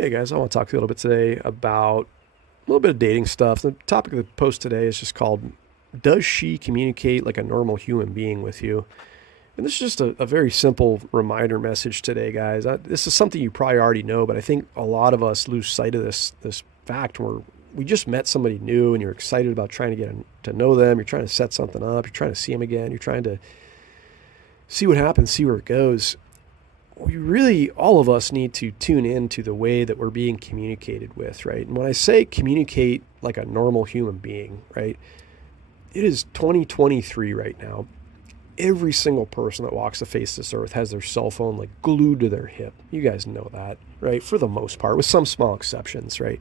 Hey guys, I want to talk to you a little bit today about a little bit of dating stuff. The topic of the post today is just called "Does she communicate like a normal human being with you?" And this is just a very simple reminder message today, guys. This is something you probably already know, but I think a lot of us lose sight of this fact where we just met somebody new and you're excited about trying to get to know them. You're trying to set something up. You're trying to see them again. You're trying to see what happens, see where it goes. We really, all of us need to tune in to the way that we're being communicated with, right? And when I say communicate like a normal human being, right, it is 2023 right now. Every single person that walks the face of this earth has their cell phone like glued to their hip. You guys know that, right? For the most part, with some small exceptions, right?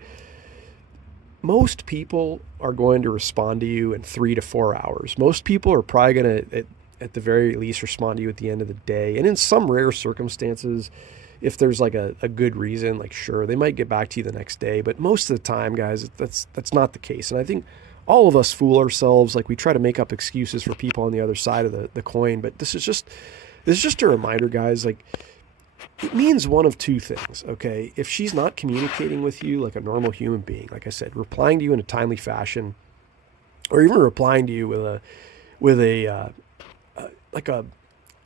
Most people are going to respond to you in 3 to 4 hours. Most people are probably going to, at the very least, respond to you at the end of the day. And in some rare circumstances, if there's like a good reason, like sure, they might get back to you the next day. But most of the time, guys, that's not the case. And I think all of us fool ourselves. Like we try to make up excuses for people on the other side of the coin. But this is just a reminder, guys, like it means one of two things, okay? If she's not communicating with you like a normal human being, like I said, replying to you in a timely fashion, or even replying to you with a like a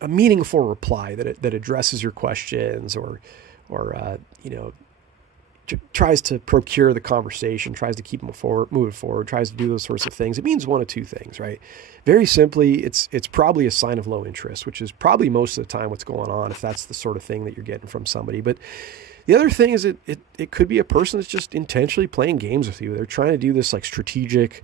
meaningful reply that addresses your questions or tries to procure the conversation, tries to keep moving forward, tries to do those sorts of things. It means one of two things, right? Very simply, it's probably a sign of low interest, which is probably most of the time what's going on if that's the sort of thing that you're getting from somebody. But the other thing is it could be a person that's just intentionally playing games with you. They're trying to do this like strategic,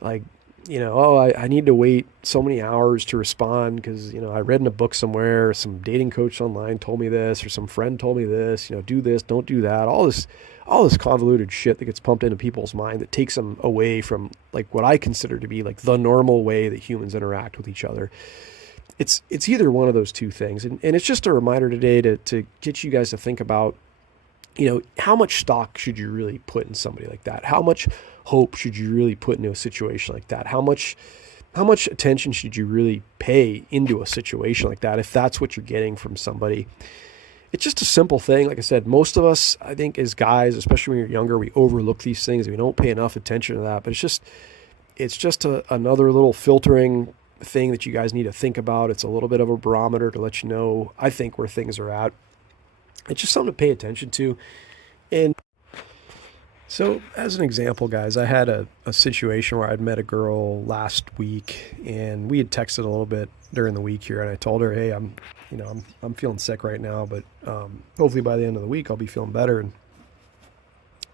like, I need to wait so many hours to respond because, I read in a book somewhere, some dating coach online told me this, or some friend told me this, do this, don't do that. All this convoluted shit that gets pumped into people's mind that takes them away from like what I consider to be like the normal way that humans interact with each other. It's either one of those two things. And it's just a reminder today to get you guys to think about, how much stock should you really put in somebody like that? How much hope should you really put into a situation like that? How much attention should you really pay into a situation like that if that's what you're getting from somebody? It's just a simple thing. Like I said, most of us, I think as guys, especially when you're younger, we overlook these things. We don't pay enough attention to that. But it's just another little filtering thing that you guys need to think about. It's a little bit of a barometer to let you know, I think, where things are at. It's just something to pay attention to. And so as an example, guys, I had a situation where I'd met a girl last week and we had texted a little bit during the week here. And I told her, hey, I'm feeling sick right now, but hopefully by the end of the week, I'll be feeling better. And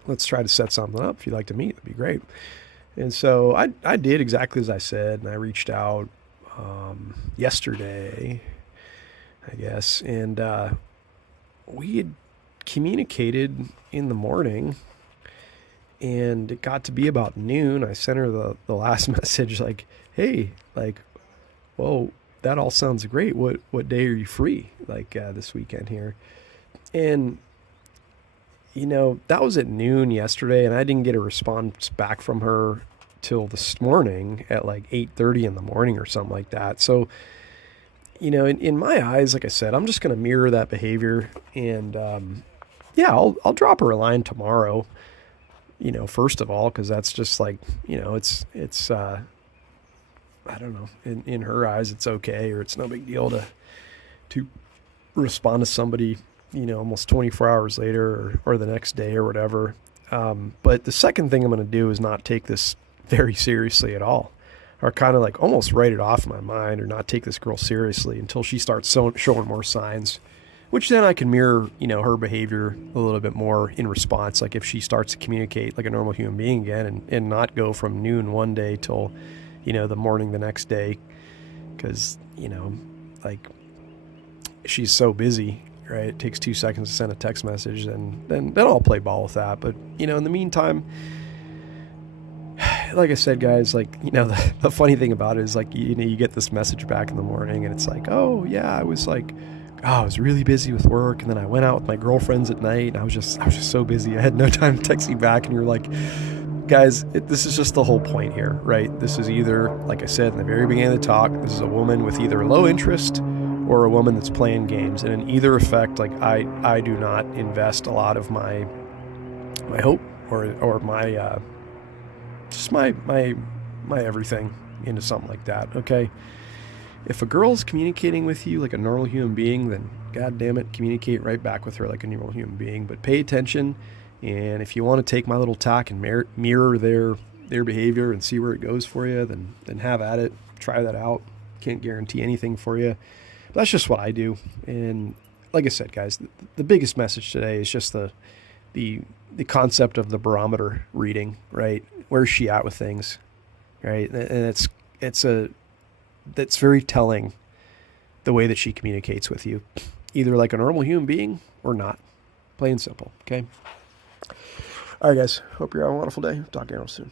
let's try to set something up. If you'd like to meet, that'd be great. And so I did exactly as I said. And I reached out yesterday, I guess. And we had communicated in the morning and it got to be about noon. I sent her the last message like, hey, like, whoa, that all sounds great. What day are you free? Like this weekend here. And, that was at noon yesterday and I didn't get a response back from her till this morning at like 8:30 in the morning or something like that. So, in my eyes, like I said, I'm just going to mirror that behavior and, I'll drop her a line tomorrow, first of all, cause that's just like, it's I don't know, in her eyes, it's okay, or it's no big deal to respond to somebody, almost 24 hours later or the next day or whatever. But the second thing I'm going to do is not take this very seriously at all, or kind of like almost write it off in my mind or not take this girl seriously until she starts showing more signs, which then I can mirror, her behavior a little bit more in response. Like if she starts to communicate like a normal human being again and not go from noon one day till, the morning the next day. Cause, like she's so busy, right? It takes 2 seconds to send a text message and then I'll play ball with that. But, in the meantime, like I said, guys, like, the funny thing about it is like, you get this message back in the morning and it's like, oh yeah, I was really busy with work. And then I went out with my girlfriends at night and I was just so busy. I had no time to text you back. And you're like, guys, this is just the whole point here, right? This is either, like I said in the very beginning of the talk, this is a woman with either low interest or a woman that's playing games. And in either effect, like I do not invest a lot of my my hope or my just my everything into something like that. Okay, if a girl's communicating with you like a normal human being, then god damn it, communicate right back with her like a normal human being. But pay attention, and if you want to take my little talk and mirror their behavior and see where it goes for you, then have at it. Try that out. Can't guarantee anything for you. But that's just what I do. And like I said, guys, the biggest message today is just the the concept of the barometer reading, right? Where's she at with things, right? And it's a that's very telling, the way that she communicates with you, either like a normal human being or not. Plain and simple. Okay. All right, guys. Hope you're having a wonderful day. Talk to you soon.